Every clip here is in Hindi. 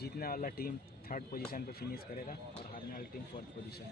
जीतने वाला टीम 3rd पोजीशन पे फिनिश करेगा और हारने वाली टीम 4th पोजीशन।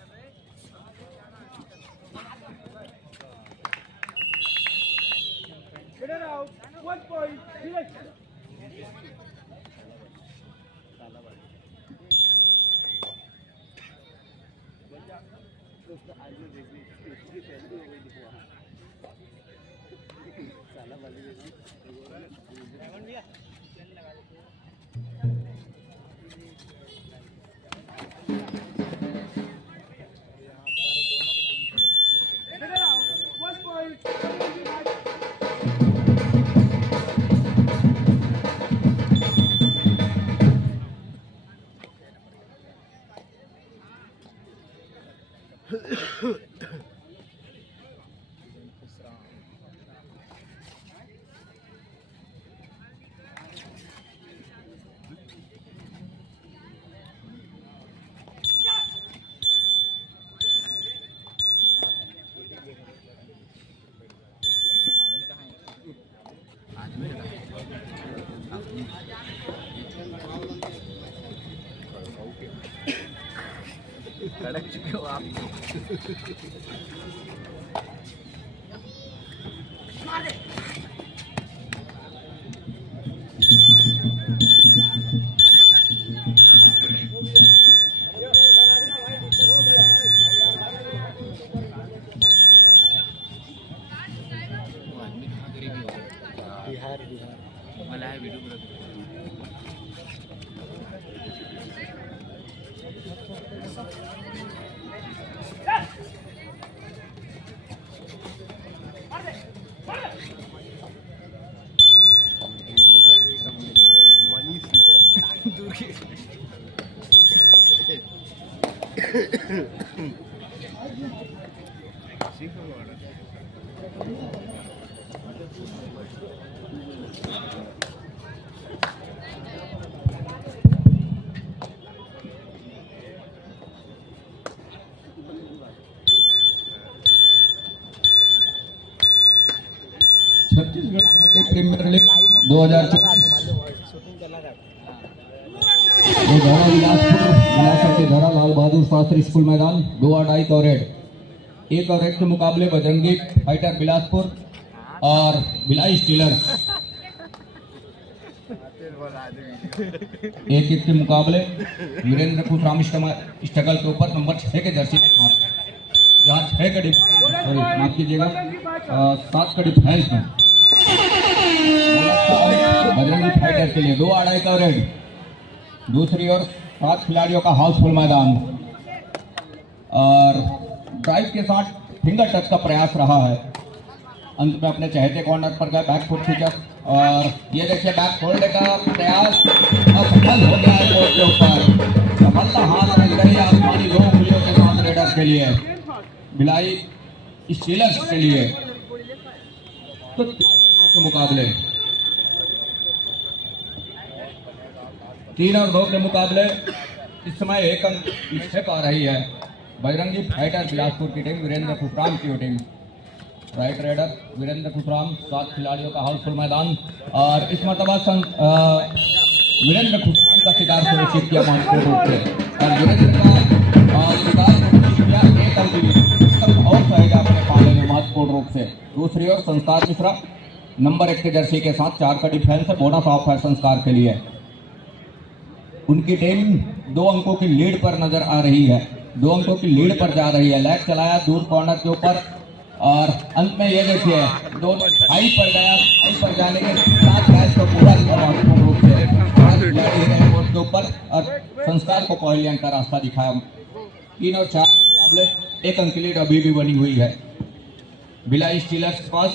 कड़क चुके हो आप। बिहार मला है video Chhattisgarh kabaddi premier league 2024 Bilaspur के धरा लाल बहादुर शास्त्री स्कूल मैदान 2-2 का रेड। 1 और 1 के मुकाबले बजरंगी फाइटर बिलासपुर और भिलाई स्टीलर्स। 1-1 के मुकाबले वीरेंद्र खुशराम स्ट्रगल के ऊपर नंबर 6 के जर्सी जहाँ 6 का माफ कीजिएगा 7 का डिफेंस में बजरंगी फाइटर के लिए 2-2 का रेड। दूसरी ओर 7 खिलाड़ियों का हाउसफुल मैदान और ड्राइव के साथ फिंगर टच का प्रयास रहा है। अंत में अपने चहेते कॉर्नर पर गए बैक फुट फीचर और ये देखिए बैक होल्ड का प्रयास असफल हो गया है कोर्ट के ऊपर। सफलता हाथ में गई आसमानी 2 उंगलियों के साथ रेडर्स के लिए, भिलाई स्टीलर्स के लिए। तो के मुकाबले 3 और 2 के मुकाबले इस समय 1 अंक पीछे पा रही है बजरंगी फाइटर बिलासपुर की टीम, वीरेंद्र खुशराम की टीम। राइट रेडर वीरेंद्र खुशराम 7 खिलाड़ियों का हाउसफुल मैदान और इस मरतबा वीरेंद्र खुशराम का शिकार सुनिश्चित किया महत्वपूर्ण रूप से और वीरेंद्र का शिकार सुनिश्चित किया 1 अंक और सहेगा अपने पाले में महत्वपूर्ण रूप से। दूसरी ओर संस्कार मिश्रा नंबर 1 के जर्सी के साथ 4 का डिफेंस है, बोनस ऑफ है संस्कार के लिए। उनकी टीम 2 अंकों की लीड पर नजर आ रही है, 2 अंकों की लीड पर जा रही है। लेग चलाया दूर कॉर्नर के ऊपर और अंत में ये देखिए दोनों हाई पर गया, हाई पर जाने के साथ मैच को पूरा महत्वपूर्ण रूप से के ऊपर और संस्कार को पॉइंट का रास्ता दिखाया। 3 और 4 मुकाबले 1 अंक की लीड अभी भी बनी हुई है भिलाई स्टीलर्स के पास।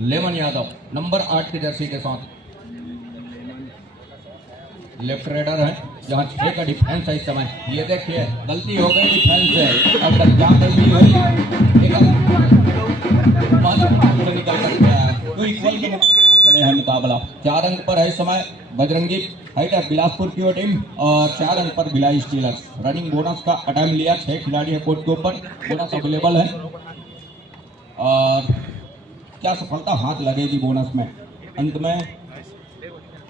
लेमन यादव नंबर 8 के जर्सी के साथ लेफ्ट रेडर है, जहां 6 का डिफेंस है इस समय। ये देखिए गलती हो गई डिफेंस से और जहां पे भी हुई निकल कर गया है। तो इक्वल के चले हैं मुकाबला। 4 अंक पर है इस समय बजरंगी फाइटर बिलासपुर की टीम और 4 अंक पर भिलाई स्टीलर्स। रनिंग बोनस का अटेम्प्ट लिया, 6 खिलाड़ी है कोर्ट के ऊपर, बोनस अवेलेबल है और क्या सफलता हाथ लगेगी बोनस में। अंत में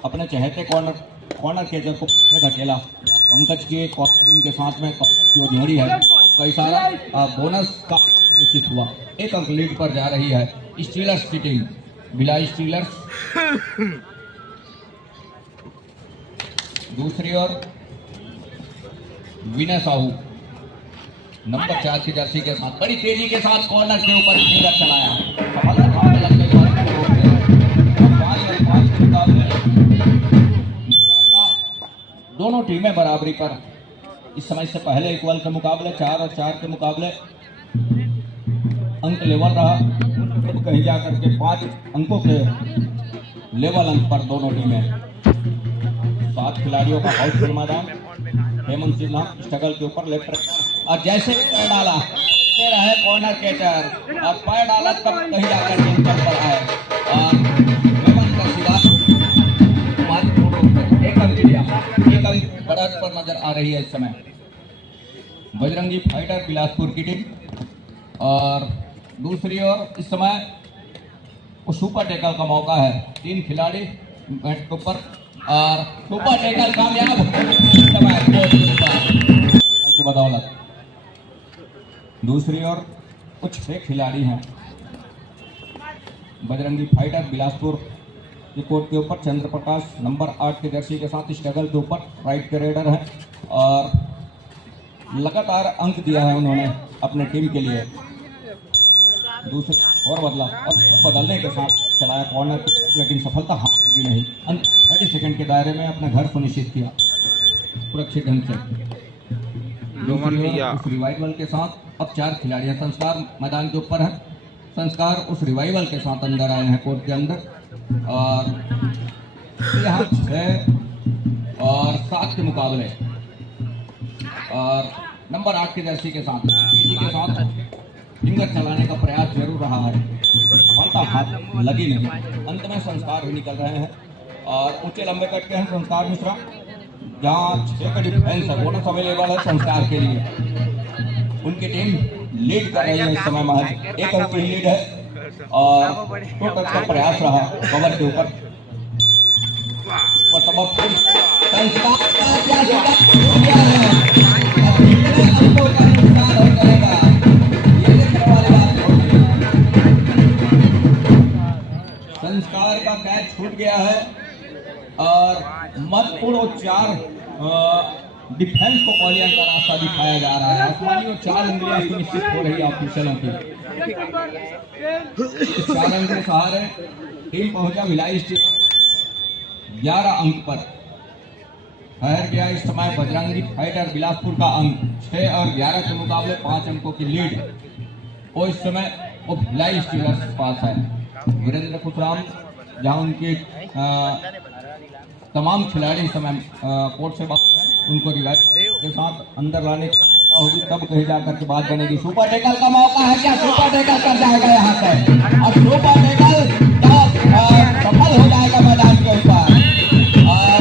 अपने चहेते कॉर्नर केचर को धकेला। पंकज के कॉर्नरिंग के साथ में जो जोड़ी है कई सारा बोनस का निश्चित हुआ। एक अंक लीड पर जा रही है स्टीलर्स की टीम, भिलाई स्टीलर्स। दूसरी ओर विनय साहू नंबर 4 की जर्सी के साथ बड़ी तेजी के साथ कॉर्नर के ऊपर फिंगर चलाया। दोनों टीमें बराबरी पर इस समय से पहले इक्वल के मुकाबले 4 और 4 के मुकाबले अंक लेवल रहा। अब कहीं जाकर के 5 अंकों के लेवल अंक पर दोनों टीमें। 7 खिलाड़ियों का हाउसफुल मैदान। हेमंत सिन्हा स्ट्रगल के ऊपर लेफ्ट और जैसे पैर डाला है कॉर्नर कैचर और पैर डाला तब कहीं जाकर के इंटर पर आए और हेमंत का सीधा एक अंक लिया। एक अंक बढ़त पर नजर आ रही है इस समय बजरंगी फाइटर बिलासपुर की टीम। और दूसरी ओर इस समय वो सुपर टैकल का मौका है। 3 खिलाड़ी बैट के ऊपर और सुपर टैकल कामयाब के बदौलत। दूसरी ओर कुछ 6 खिलाड़ी हैं बजरंगी फाइटर बिलासपुर के कोर्ट के ऊपर। चंद्र प्रकाश नंबर 8 के जर्सी के साथ स्ट्रगल के ऊपर राइट के रेडर है और लगातार अंक दिया है उन्होंने अपने टीम के लिए। दूसरे और बदला और बदलने के साथ चलाया कॉर्नर, लेकिन सफलता हाथ लगी नहीं। अंत 30 सेकंड के दायरे में अपना घर सुनिश्चित किया सुरक्षित ढंग से। उस रिवाइवल के साथ अब 4 खिलाड़ियां संस्कार मैदान के ऊपर है। संस्कार उस रिवाइवल के साथ अंदर आए हैं कोर्ट के अंदर और यहाँ 6 और 7 के मुकाबले और नंबर 8 के जर्सी के साथ फिंगर चलाने का प्रयास जरूर रहा है, सफलता हाथ लगी नहीं। अंत में संस्कार भी निकल रहे हैं और ऊंचे लंबे कट के हैं संस्कार मिश्रा, जहाँ 6 का डिफेंस है, बोनस अवेलेबल है संस्कार के लिए। उनकी टीम लीड कर रही है इस समय, महज 1 अंक की लीड है और टोटल का प्रयास रहा कवर के ऊपर। संस्कार का कैच छूट गया है और महत्वपूर्ण 4 डिफेंस को क्वालियर का रास्ता दिखाया जा रहा है। आसमानी और 4 उंगलियां सुनिश्चित हो रही है ऑफिशियलों की। 4 अंक के सहारे टीम पहुंचा भिलाई स्टेट 11 अंक पर। ठहर गया इस समय बजरंगी फाइटर बिलासपुर का अंक 6 और 11 के मुकाबले 5 अंकों की लीड वो इस समय वो भिलाई स्टीलर्स के पास है। वीरेंद्र खुशराम जहां उनके तमाम खिलाड़ी समय कोर्ट से बाहर हैं, उनको रिवाइव के साथ अंदर लाने होगी तब कहीं जाकर के बात बनेगी। सुपर टैकल का मौका है, क्या सुपर टैकल कर जाएगा यहाँ पे और सुपर टैकल सफल हो जाएगा मैदान के ऊपर और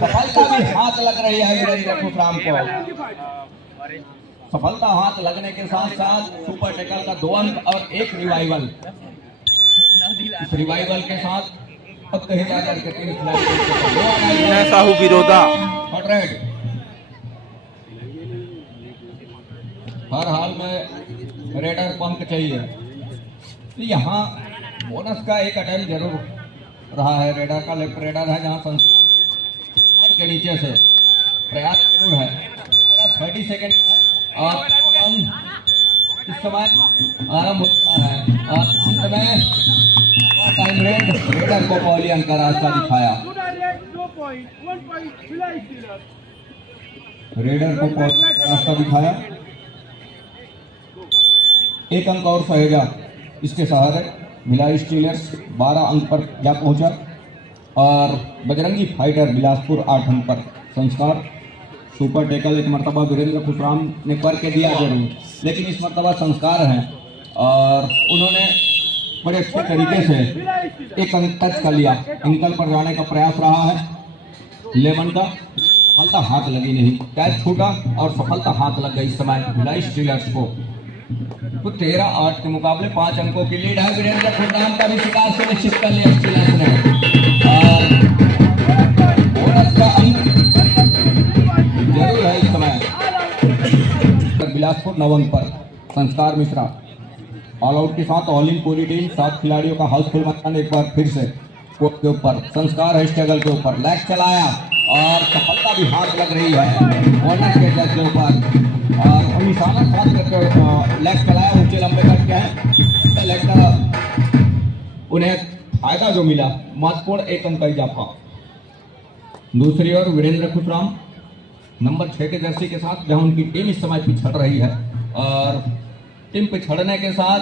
सफलता भी हाथ लग रही है वीरेंद्र खुशराम को। सफलता हाथ लगने के साथ साथ सुपर टैकल का 2 अंक और 1 रिवाइवल। इस रिवाइवल के साथ अब कहीं जाकर के 3 खिलाड़ी साहू विरोधा हर हाल में रेडर पंप चाहिए, तो यहाँ बोनस का एक अटेम्प्ट जरूर रहा है। रेडर का लेफ्ट रेडर है जहाँ संस्कार के नीचे से प्रयास जरूर है। 30 सेकेंड और इस समय आरंभ होता है और अंत में टाइम रेडर को पॉलियन का रास्ता दिखाया। रेडर को रास्ता दिखाया। 1 अंक और सहेजा इसके सहारे भिलाई स्टीलर्स 12 अंक पर जा पहुंचा और बजरंगी फाइटर बिलासपुर 8 अंक पर। संस्कार सुपर टैकल एक मरतबा वीरेंद्र खुशराम ने करके दिया जरूर, लेकिन इस मरतबा संस्कार हैं और उन्होंने बड़े अच्छे तरीके से 1 अंक टच कर लिया। एंकल पर जाने का प्रयास रहा है लेमन का, सफलता हाथ लगी नहीं। कैच छूटा और सफलता हाथ लग गई इस समय भिलाई स्टीलर्स को। तो 13-8 के मुकाबले 5 अंकों की लीड है। वीरेंद्र खुशराम का भी शिकार सुनिश्चित कर लिया स्टीलर्स ने और बिलासपुर 9 अंक पर। संस्कार मिश्रा ऑल आउट के साथ ऑल इन पूरी टीम 7 खिलाड़ियों का हाउसफुल मैदान एक बार फिर से कोर्ट के ऊपर। संस्कार है स्ट्रगल के ऊपर, लेग चलाया और सफलता भी हाथ लग रही है कॉर्नर के जज के ऊपर और निशाना साथ करके लेग चलाया ऊंचे लंबे करके है लेग का उन्हें फायदा जो मिला महत्वपूर्ण 1 अंक का इजाफा। दूसरी ओर वीरेंद्र खुशराम नंबर 6 के जर्सी के साथ, जहां उनकी टीम इस समय पिछड़ रही है और टीम पिछड़ने के साथ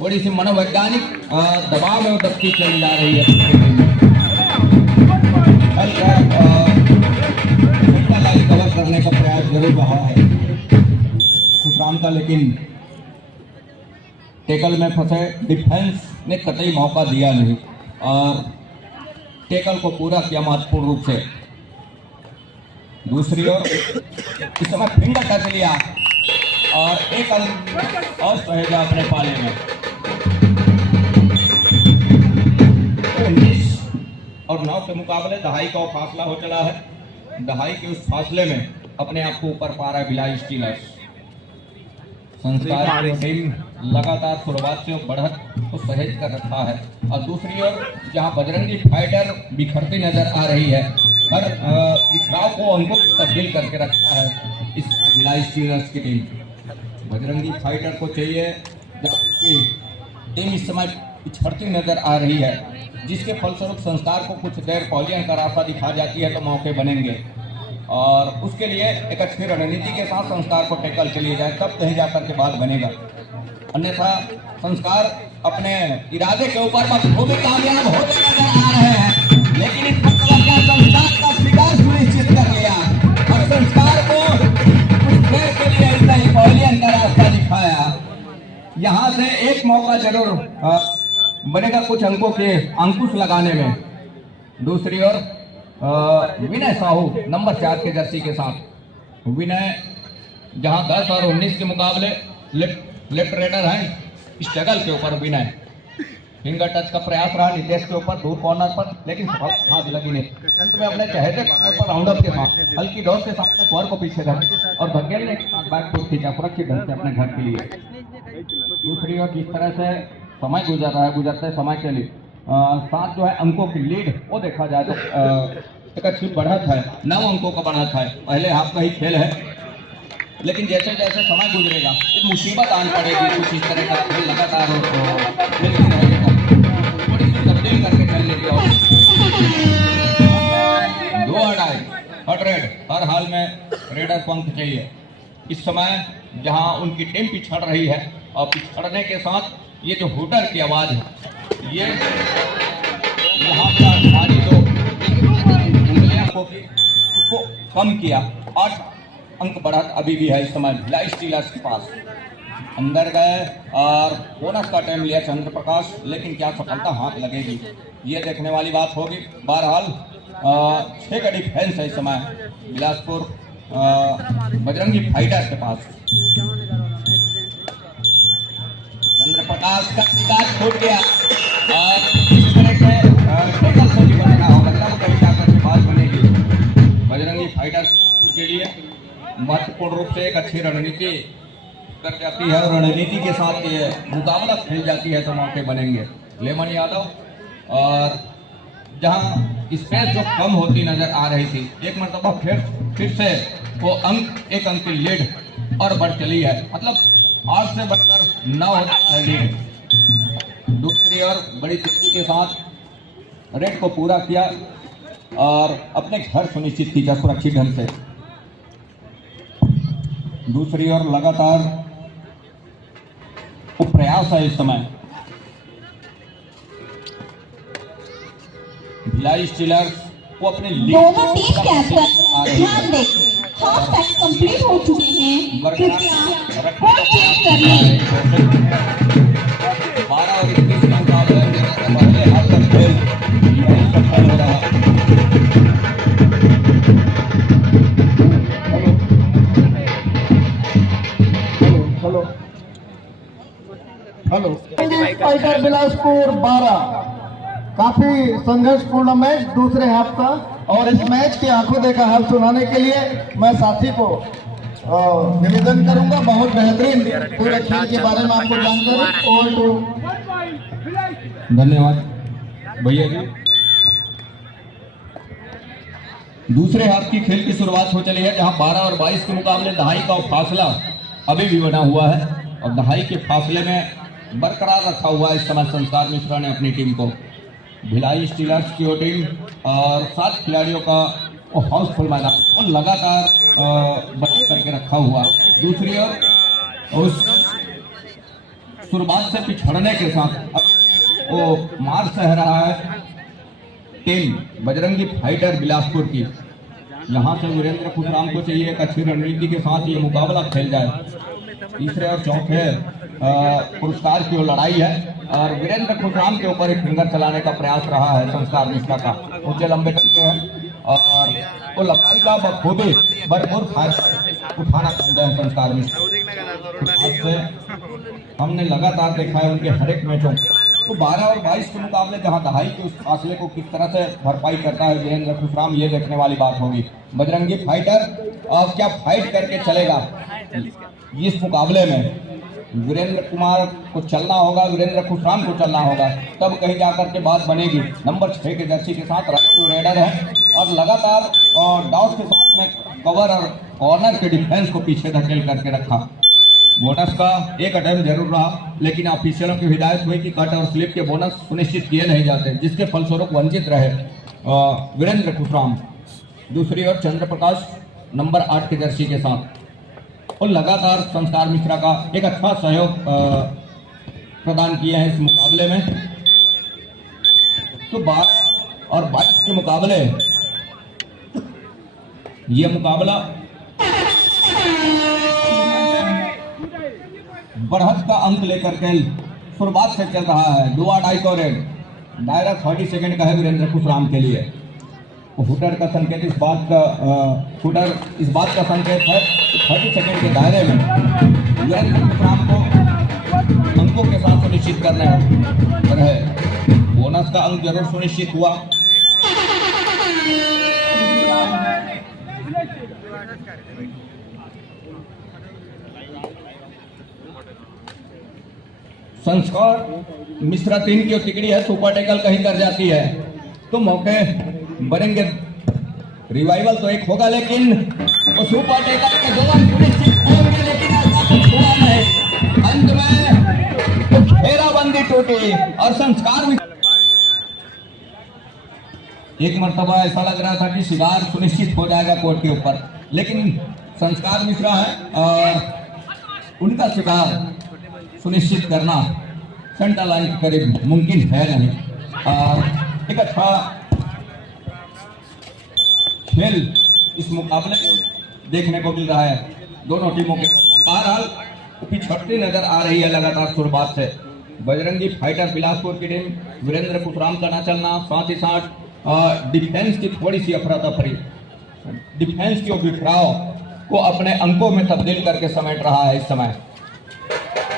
थोड़ी सी मनोवैज्ञानिक दबाव में उतरती चली जा रही है। कवर करने का प्रयास जरूर रहा है खुशराम का, लेकिन टेकल में फंसे डिफेंस ने कतई मौका दिया नहीं और टेकल को पूरा किया महत्वपूर्ण रूप से। दूसरी ओर इस समय फिंगर टच लिया और 1 अंक और सहेजा अपने पाले में। 19 और 9 के मुकाबले दहाई का फासला हो चला है। दहाई के उस फासले में अपने आप को ऊपर पा रहा है भिलाई स्टीलर्स। संस्कार की टीम लगातार शुरुआत से बढ़त को सहेज कर रखा है और दूसरी ओर जहां बजरंगी फाइटर बिखरती नजर आ रही है, हर इस को अंकों तब्दील करके रखा है इस भिलाई स्टीलर्स की टीम। बजरंगी फाइटर को चाहिए जबकि टीम इस समय पिछड़ती नजर आ रही है, जिसके फलस्वरूप संस्कार को कुछ देर पॉलियन का रास्ता दिखा जाती है तो मौके बनेंगे और उसके लिए एक अच्छी रणनीति के साथ संस्कार को टैकल के लिए जाए तब कहीं जाकर के बात बनेगा। अन्यथा संस्कार अपने इरादे के ऊपर बखूबी कामयाब होते नजर आ रहे हैं, लेकिन इस संस्कार का शिकार सुनिश्चित कर लिया और संस्कार को कुछ देर के लिए ऐसा ही पॉलियन का रास्ता दिखाया। यहाँ से एक मौका जरूर बनेगा कुछ अंकों के अंकुश लगाने में। दूसरी ओर विनय साहू नंबर 4 के जर्सी के साथ, विनय जहां 10 और 19 के मुकाबले लेफ्ट रेडर हैं स्ट्रगल के ऊपर। विनय फिंगर टच का प्रयास रहा नितेश के ऊपर दूर कॉर्नर पर, लेकिन हाथ लगी नहीं। अंत में अपने चहेते पर राउंड अप के साथ हल्की दौड़ के साथ स्कोर को पीछे रखा और धकेलने के साथ बैक फुट खींचा सुरक्षित ढंग से अपने घर के लिए। दूसरी ओर किस तरह से समय गुजर रहा है, गुजरते समय के लिए साथ जो है अंकों की लीड वो देखा जाए तो एक अच्छी बढ़त है, 9 अंकों का बढ़त है। पहले हाफ का ही खेल है, लेकिन जैसे जैसे समय गुजरेगा एक मुसीबत आन पड़ेगी। कुछ इस तरह का खेल लगातार थोड़ी सी तब्दील करके चलने की और 2 अड़ाई हट रेड हर हाल में रेडर को अंक चाहिए। इस समय जहां उनकी टीम पिछड़ रही है और पिछड़ने के साथ ये जो हुटर की आवाज है ये यहाँ पर सारी दो उंगलियां को उसको कम किया। 8 अंक बढ़त अभी भी है इस समय भिलाई स्टीलर्स के पास। अंदर गए और बोनस का टाइम लिया चंद्र प्रकाश, लेकिन क्या सफलता हाथ लगेगी ये देखने वाली बात होगी। बहरहाल 6 का डिफेंस है इस समय बिलासपुर बजरंगी फाइटर के पास। चंद्र प्रकाश का शिकार छूट गया और इस तरह से टैकल से भी बनेगा होगा तब कहीं जाकर के बात बनेगी। बजरंगी फाइटर के लिए महत्वपूर्ण रूप से एक अच्छी रणनीति कर जाती है और रणनीति के साथ ये मुकाबला खेल जाती है तो मौके बनेंगे। लेमन यादव और जहां स्पेस जो कम होती नजर आ रही थी, एक मरतबा फिर से वो एक अंक की लीड और बढ़ चली है, मतलब 8 से बढ़कर 9 होता है लीड। दूसरी ओर बड़ी तेजी के साथ रेड को पूरा किया और अपने घर सुनिश्चित किया सुरक्षित ढंग से। दूसरी ओर लगातार वो प्रयास है इस समय भिलाई स्टीलर्स को अपने दोनों टीम कैप्टन ध्यान दें, हाफ टाइम कंप्लीट हो चुके हैं, कृपया पॉइंट चेंज कर लें। 12 और 21 का मुकाबला पहले हाफ का खेल यही सफल हो रहा है। हेलो फाइटर बिलासपुर 12 काफी संघर्षपूर्ण मैच दूसरे हाफ का, और इस मैच की आंखों देखा हाफ सुनाने के लिए मैं साथी को निवेदन करूंगा, बहुत बेहतरीन पूरे खेल के बारे में आपको जानकारी। Over to. धन्यवाद भैया जी। दूसरे हाफ की खेल की शुरुआत हो चली है, जहां 12 और 22 के मुकाबले दहाई का फासला अभी भी बना हुआ है और दहाई के फासले में बरकरार रखा हुआ है इस समय संस्कार मिश्रा ने अपनी टीम को। भिलाई स्टीलर्स की टीम और 7 खिलाड़ियों का वो हाउसफुल मैदान और लगातार बच करके रखा हुआ। दूसरी ओर उस शुरुआत से पिछड़ने के साथ वो मार सह रहा है टीम बजरंगी फाइटर बिलासपुर की। यहाँ से वीरेंद्र खुशराम को चाहिए एक अच्छी रणनीति के साथ ये मुकाबला खेल जाए। तीसरे और चौथे पुरस्कार की वो लड़ाई है और वीरेंद्र खुशराम के ऊपर एक फिंगर चलाने का प्रयास रहा है संस्कार मिश्रा का। ऊंचे लंबे करते हैं और वो लड़ाई का बखूबी भरपूर फायदा उठाना चाहते हैं संस्कार मिश्रा। हमने लगातार देखा है उनके हर एक मैचों तो 12 और 22 के मुकाबले जहां दहाई के उस फासले को किस तरह से भरपाई करता है वीरेंद्र खुशराम, ये देखने वाली बात होगी। बजरंगी फाइटर अब क्या फाइट करके चलेगा इस मुकाबले में। वीरेंद्र कुमार को चलना होगा, वीरेंद्र खुशराम को चलना होगा, तब कहीं जाकर के बात बनेगी। नंबर 6 के जर्सी के साथ राजू रेडर है और लगातार डॉट के साथ में कवर और कॉर्नर के डिफेंस को पीछे धकेल करके रखा। बोनस का एक अटेम्प्ट जरूर रहा, लेकिन ऑफिशियलों की हिदायत हुई कि कट और स्लिप के बोनस सुनिश्चित किए नहीं जाते, जिसके फलस्वरूप वंचित रहे वीरेंद्र खुशराम। दूसरी ओर चंद्र प्रकाश नंबर 8 के जर्सी के साथ और लगातार संस्कार मिश्रा का एक अच्छा सहयोग प्रदान किए हैं इस मुकाबले में। तो 12 और 22 के मुकाबले ये मुकाबला बढ़त का अंक लेकर के शुरुआत से चल रहा है। दुआ डाई को रेड दायरा 30 सेकंड का है वीरेंद्र खुशराम के लिए। हुटर का संकेत इस बात का संकेत है कि 30 सेकंड के दायरे में वीरेंद्र खुशराम को अंकों के साथ सुनिश्चित करना है। बोनस का अंक जरूर सुनिश्चित हुआ। संस्कार मिश्रा 3 की तिकड़ी है, सुपर टैकल कहीं कर जाती है तो मौके बनेंगे। रिवाइवल तो एक होगा, लेकिन वो सुपर टैकल के दो सुनिश्चित होंगे, लेकिन ऐसा कुछ हुआ नहीं। अंत में घेराबंदी टूटी और संस्कार एक मर्तबा ऐसा लग रहा था कि शिकार सुनिश्चित हो जाएगा कोर्ट के ऊपर, लेकिन संस्कार मिश्रा है और उनका शिकार सुनिश्चित करना सेंटर लाइन के करीब मुमकिन है नहीं। एक अच्छा खेल इस मुकाबले देखने को मिल रहा है दोनों टीमों के। बहरहाल पिछड़ती नजर आ रही है लगातार शुरुआत से बजरंगी फाइटर बिलासपुर की टीम। वीरेंद्र खुशराम का ना चलना, साथ ही साथ डिफेंस की थोड़ी सी अफरा तफरी, डिफेंस की बिखराव को अपने अंकों में तब्दील करके समेट रहा है इस समय।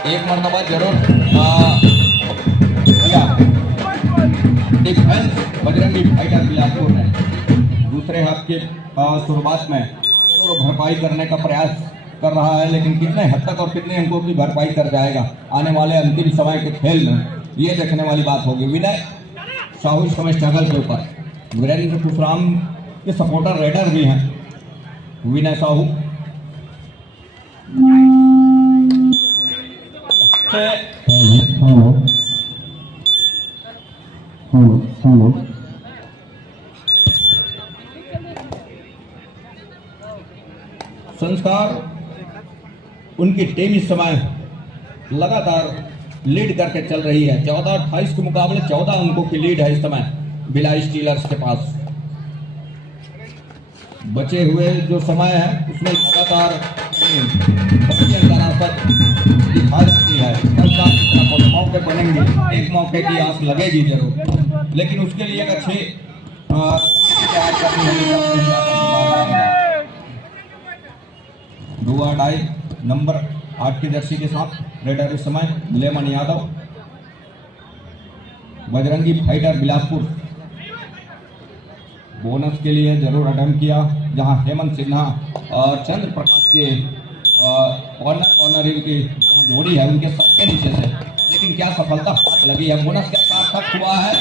एक मरतबा जरूर डिफेंस बजरंगी फाइटर बिलासपुर ने दूसरे हाफ के शुरुआत में जरूर भरपाई करने का प्रयास कर रहा है, लेकिन कितने हद तक और कितने अंकों की भरपाई कर जाएगा आने वाले अंतिम समय के खेल में, ये देखने वाली बात होगी। विनय साहू इस समय स्ट्रगल के ऊपर, वीरेंद्र खुशराम के सपोर्टर रेडर भी हैं विनय साहू। संस्कार उनकी टीम इस समय लगातार लीड करके चल रही है। 14-28 के मुकाबले 14 अंकों की लीड है इस समय भिलाई स्टीलर्स के पास। बचे हुए जो समय है उसमें लगातार दिखा जाती है, मौके बनेंगे, एक मौके की आस लगेगी जरूर, लेकिन उसके लिए एक अच्छी दुआ डाई नंबर 8 की जर्सी के साथ रेडर इस समय lemon Yadav. Bajrangi fighter Bilaspur bonus के लिए जरूर अटेम्प्ट किया, जहां हेमंत सिन्हा और चंद्र प्रकाश के कॉर्नर की जोड़ी है उनके सबके नीचे से, लेकिन क्या सफलता हाथ लगी है। बोनस के सार्थक हुआ है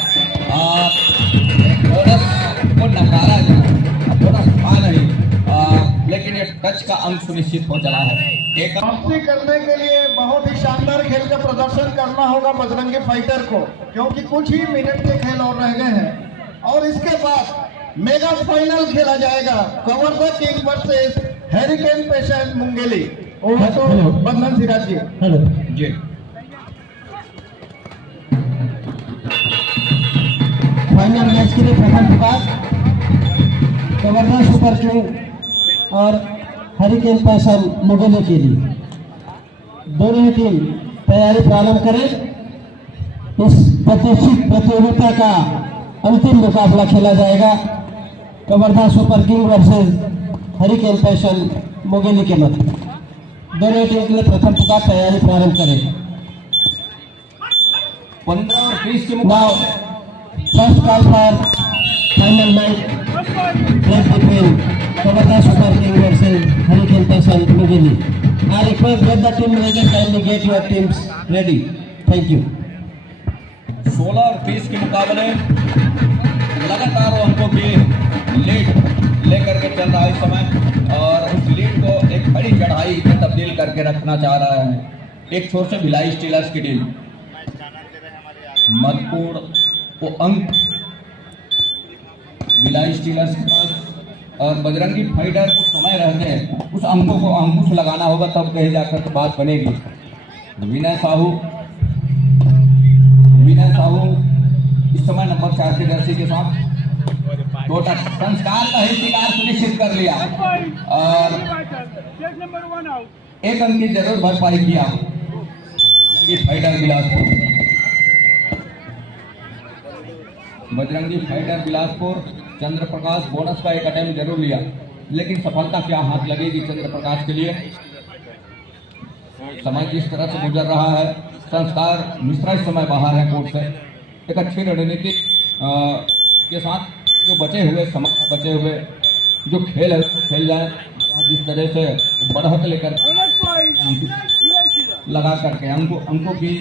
और बोनस को नकारा गया, बोनस था नहीं, लेकिन ये टच का अंक सुनिश्चित हो चला है। एक वापसी करने के लिए बहुत ही शानदार खेल का प्रदर्शन करना होगा बजरंगी फाइटर को, क्योंकि कुछ ही मिनट के खेल और रह गए हैं और इसके बाद मेगा फाइनल खेला जाएगा। Cover the king versus hurricane patient Mungeli. Over तो बंधन सिराज जी। हेलो जी, फाइनल मैच के लिए प्रथम पुकार कवर्धा सुपर किंग और हरिकेन पैशन मुगेली के लिए। दोनों ही टीम तैयारी प्रारंभ करें। इस प्रतिष्ठित प्रतियोगिता का अंतिम मुकाबला खेला जाएगा Kawardha super king versus hurricane passion Mungeli के मध्य। दोनों ही टीम के लिए प्रथम पुकार तैयारी प्रारंभ करें। 15 और 20 के Now, मुकाबले first call for final match between Kavada Super King versus Hurricane Passion Mugili. I request that the team manager kindly get your teams ready. Thank you. 16 और 30 के मुकाबले लगातार अंकों की लीड लेकर के चल रहा है इस समय, और उस लीड को एक बड़ी चढ़ाई में तब्दील करके रखना चाह रहा है। एक छोर से भिलाई स्टीलर्स की टीम महत्वपूर्ण वो अंक भिलाई स्टीलर्स के पास, और बजरंगी फाइटर को समय रहते उस अंकों को अंकुश लगाना होगा, तब कहीं जाकर के बात बनेगी। विनय साहू इस समय नंबर 4 के जर्सी के साथ टोटल संस्कार का ही शिकार सुनिश्चित कर लिया और एक अंक की जरूर भरपाई किया फाइटर बिलासपुर। बजरंगी फाइटर बिलासपुर चंद्र प्रकाश बोनस का एक अटेम्प्ट जरूर लिया, लेकिन सफलता क्या हाथ लगेगी चंद्र प्रकाश के लिए। समय जिस तरह से गुजर रहा है, संस्कार मिश्रा इस समय बाहर है कोर्ट से। एक अच्छी रणनीति के साथ जो बचे हुए जो खेल है खेल जाए, जिस तरह से बढ़त लेकर लगा करके अंकों की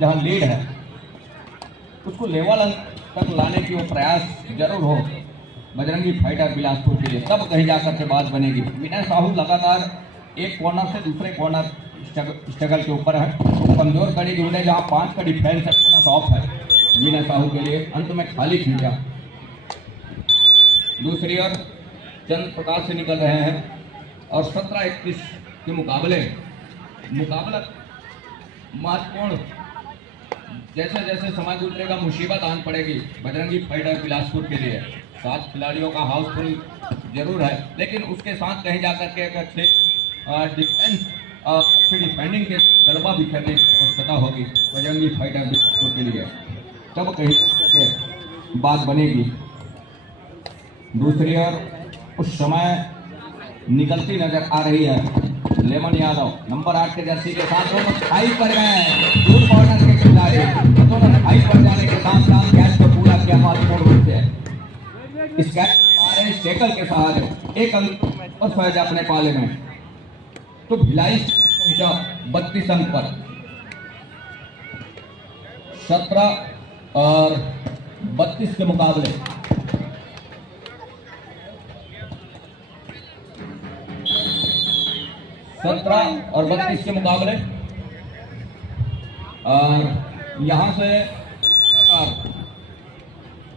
जहां लीड है उसको लेवल अंक तक लाने की वो प्रयास जरूर हो बजरंगी फाइटर बिलासपुर के लिए, तब कहीं जाकर के बात बनेगी। विनय साहू लगातार एक कॉर्नर से दूसरे कॉर्नर स्ट्रगल के ऊपर है, कमजोर कड़ी ढूंढे जहां 5 का डिफेंस है, बोनस ऑफ है विनय साहू के लिए, अंत में खाली खींचा। दूसरी ओर चंद्र प्रकाश से निकल रहे हैं और 17-31 के मुकाबला महत्वपूर्ण, जैसे जैसे समय गुजरेगा मुसीबत आन पड़ेगी बजरंगी फाइटर बिलासपुर के लिए। 7 खिलाड़ियों का हाउसफुल जरूर है, लेकिन उसके साथ कहीं जाकर के एक अच्छे डिफेंस डिफेंडिंग के गलबा बिखरने की आवश्यकता होगी बजरंगी फाइटर बिलासपुर के लिए, तब कहीं के बात बनेगी। दूसरी ओर उस समय निकलती नजर आ रही है लेमन यादव नंबर 8 के जर्सी के साथ, दोनों हाई पर गए दूर कॉर्नर के खिलाड़ी, दोनों हाई पर जाने के साथ साथ कैच को पूरा किया महत्वपूर्ण रूप से। इस कैच के शेकल के सहारे एक अंक और फैज अपने पाले में, तो भिलाई पहुंचा 32 अंक पर। 17 और 32 के मुकाबले 17 और 32 के मुकाबले, और यहां से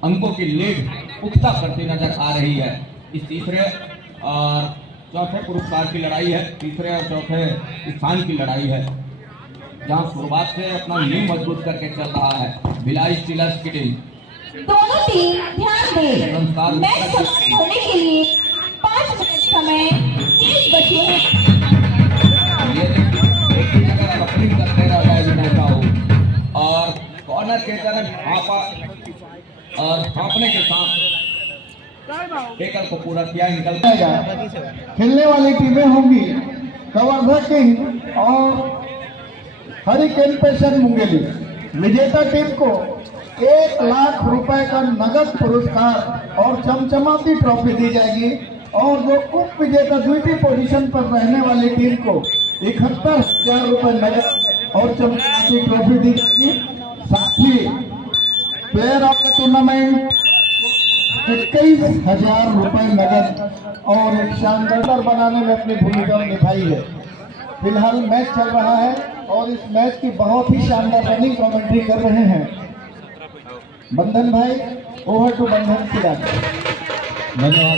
अंकों की लीड पुख्ता करती नजर आ रही है। इस तीसरे और चौथे पुरस्कार की लड़ाई है, तीसरे और चौथे स्थान की लड़ाई है, जहां शुरुआत से अपना नींव मजबूत करके चल रहा है भिलाई स्टीलर्स की टीम। दोनों टीम ध्यान दें, मैच समाप्त होने के लिए 5 मिनट समय शेष बचे हैं। करते रह जाए विनय साहू और कॉर्नर के तरफ हाँपने के साथ टेकल को पूरा किया, निकल जाएगा। खेलने वाली टीमें होंगी कवर्धा किंग और हरिकेन पेशेंट मुंगेली। विजेता टीम को 1 लाख रुपए का नगद पुरस्कार और चमचमाती ट्रॉफी दी जाएगी। और जो उप विजेता द्वितीय पोजीशन पर रहने वाली टीम को 71,000 रुपए नगद और चमकती ट्रॉफी दी जाएगी। साथ ही प्लेयर ऑफ द टूर्नामेंट 21,000 रुपए नगद और एक शानदार बनाने में अपनी भूमिका निभाई है। फिलहाल मैच चल रहा है और इस मैच की बहुत ही शानदार रनिंग कमेंट्री कर रहे हैं बंधन भाई। ओवर टू बंधन सिराज। धन्यवाद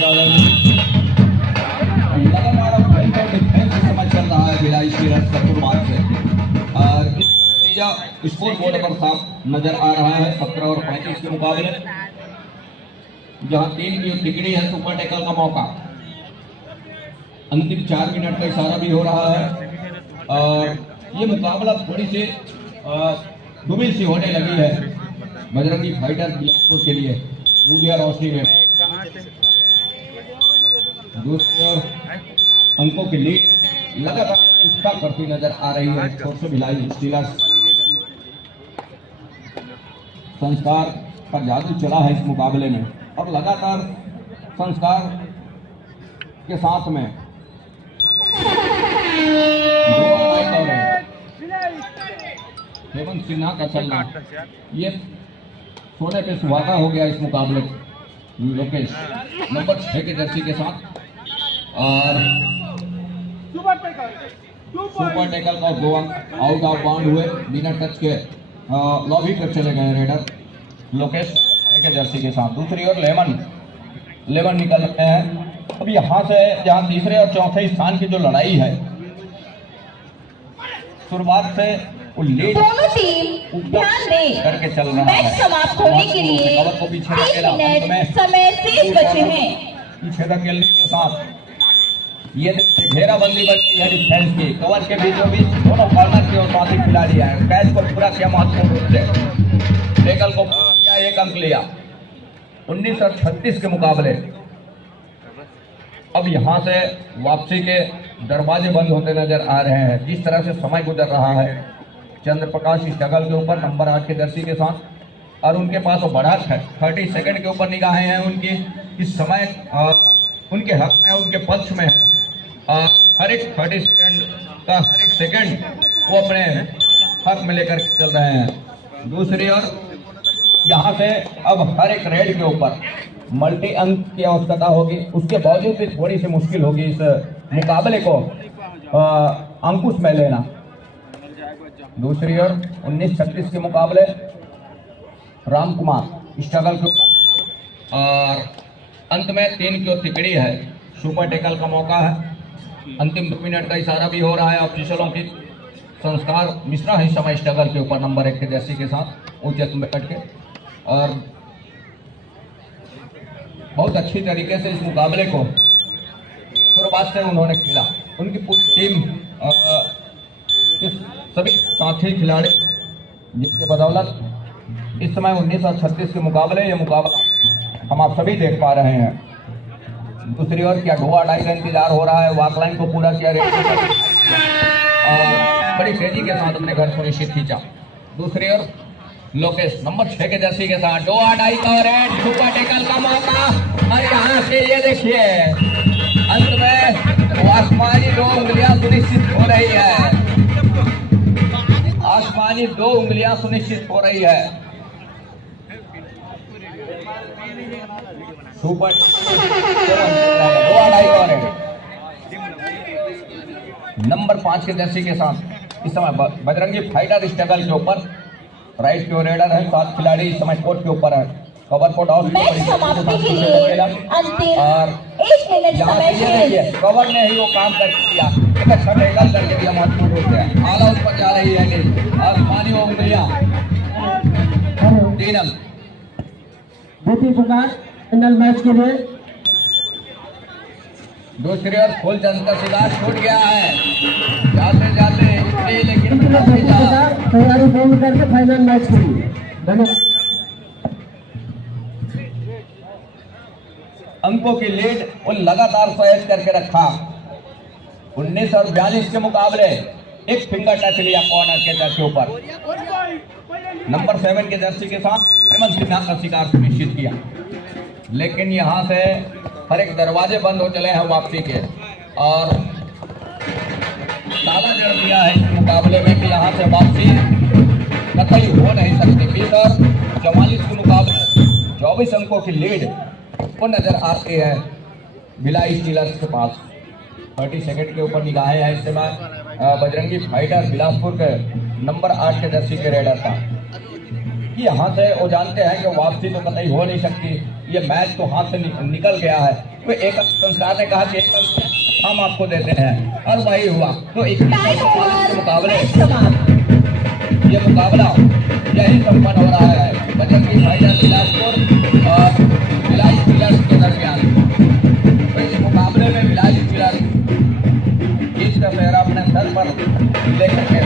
लगातार डिफेंस समझ चल रहा है भिलाई सीरत सतुर्मान से और नतीजा स्कोर बोर्ड पर साफ नजर आ रहा है 17 और 35 के मुकाबले, जहां 3 की टिकड़ी है सुपर टैकल का मौका। अंतिम 4 मिनट का इशारा भी हो रहा है और ये मुकाबला थोड़ी सी दुबिल सी होने लगी है बजरंगी फाइटर बिलासपुर के लिए लूधिया रोशनी में। दूसरी ओर अंकों की लीड लगातार उठता करती नजर आ रही है छोटे भिलाई स्टीलर्स। संस्कार का जादू चला है इस मुकाबले में और लगातार संस्कार के साथ में हेमंत सिन्हा का चलना ये सोने पे सुहागा हो गया इस मुकाबले। लोकेश नंबर 6 के जर्सी के साथ और सुपर टैकल का 2 अंक आउट ऑफ बाउंड हुए बिना टच के लॉबी पर चले गए रेडर लोकेश 6 के जर्सी के साथ। दूसरी ओर लेवन निकल रहे हैं। अब यहाँ से जहाँ तीसरे और चौथे स्थान की जो लड़ाई है शुरुआत से दोनों टीम ध्यान दें करके चल रहा मैच है। समाप्त होने के लिए कवर को पीछे धकेला, 3 मिनट समय शेष बचे हैं। पीछे धकेलने के साथ ये घेराबंदी बनती है डिफेंस की। कवर के बीचों बीच दोनों कॉर्नर की ओर साथी खिलाड़ी है। कैच को पूरा किया महत्वपूर्ण रूप से। टैकल को किया 1 अंक लिया। 19 और 36 के मुकाबले अब यहाँ से वापसी के दरवाजे बंद होते नजर आ रहे हैं। जिस तरह से समय गुजर रहा है चंद्र प्रकाश स्ट्रगल के ऊपर नंबर 8 के जर्सी के साथ और उनके पास वो बढ़त है 30 सेकंड के ऊपर निगाहें हैं उनकी। इस समय उनके हक में उनके पक्ष में है। हर एक 30 सेकंड का हर एक सेकंड वो अपने हक में लेकर चल रहे हैं। दूसरी ओर यहाँ से अब हर एक रेड के ऊपर मल्टी अंक की आवश्यकता होगी। उसके बावजूद भी थोड़ी सी मुश्किल होगी इस मुकाबले को अंकुश में लेना। दूसरी ओर 19-36 के मुकाबले राम कुमार स्ट्रगल के ऊपर और अंत में 3 की ओर तिकड़ी है। सुपर टैकल का मौका है। अंतिम 2 मिनट का इशारा भी हो रहा है ऑफिशियलों की। संस्कार मिश्रा है समय स्ट्रगल के ऊपर नंबर 1 के जर्सी के साथ ऊंचे बैठ के और बहुत अच्छी तरीके से इस मुकाबले को शुरुआत से उन्होंने खेला। उनकी पूरी टीम सभी साथी खिलाड़ी जिसके बदौलत इस समय 19 और 36 के मुकाबले ये मुकाबला हम आप सभी देख पा रहे हैं। दूसरी ओर क्या ढोआ डाई का इंतजार हो रहा है। वाकलाइन को पूरा किया और बड़ी तेजी के साथ अपने घर सुनिश्चित खींचा। दूसरी ओर लोकेश नंबर 6 के जर्सी के साथ ढोआ डाई का रेड सुपर टैकल का मौका और यहाँ से ये देखिए अंत में आसमानी 2 उंगलियां सुनिश्चित हो रही है। आसमानी 2 उंगलियां सुनिश्चित हो रही है। सुपर नंबर 5 के जर्सी के साथ इस समय बजरंगी फाइटर स्ट्रगल के ऊपर राइट की ओर रेडर है। 7 खिलाड़ी इस समय कोर्ट के ऊपर है। कवर को डाउन मैच समाप्ति के लिए अंतिम 1 मिनट समय शेष। कवर ने ही वो काम कर दिया। एक अच्छा टैकल करके दिया महत्वपूर्ण रूप से। ऑल आउट पर जा रही है टीम। आसमानी उंगलियां 3 अंक। द्वितीय प्रकार फाइनल मैच के लिए दूसरी ओर फुल जनता शिकार छूट गया है। जाते जाते लेकिन तैयारी पूर्ण करके फाइनल मैच के लिए धन्यवाद। अंकों की लीड वो लगातार सहज करके रखा। 19 और 42 के मुकाबले एक फिंगर टच लिया कॉर्नर के टच के ऊपर। नंबर 7 के जर्सी के साथ हेमंत सिन्हा का शिकार सुनिश्चित किया। लेकिन यहाँ से हर एक दरवाजे बंद हो चले हैं वापसी के, और ताला जड़ दिया है इस मुकाबले में कि यहाँ से वापसी कतई हो नहीं सकती। भीतर 44 के मुकाबले 24 अंकों की लीड वो नजर आती है भिलाई स्टीलर्स के पास। 30 सेकंड के ऊपर निगाहें हैं इस समय बजरंगी फाइटर बिलासपुर के नंबर 8 के जर्सी के रेडर का, कि यहाँ से वो जानते हैं कि वापसी तो कतई हो नहीं सकती, ये मैच तो हाथ से निकल गया है। तो एक संस्कार ने कहा कि एक अंक हम आपको देते हैं, और वही हुआ। तो 21 मुकाबले ये मुकाबला यही संपन्न हो रहा है बजरंगी फाइटर बिलासपुर और भिलाई स्टीलर्स के दरमियान। तो इस मुकाबले में भिलाई स्टीलर्स इस दफेरा अपने सर पर लेकर के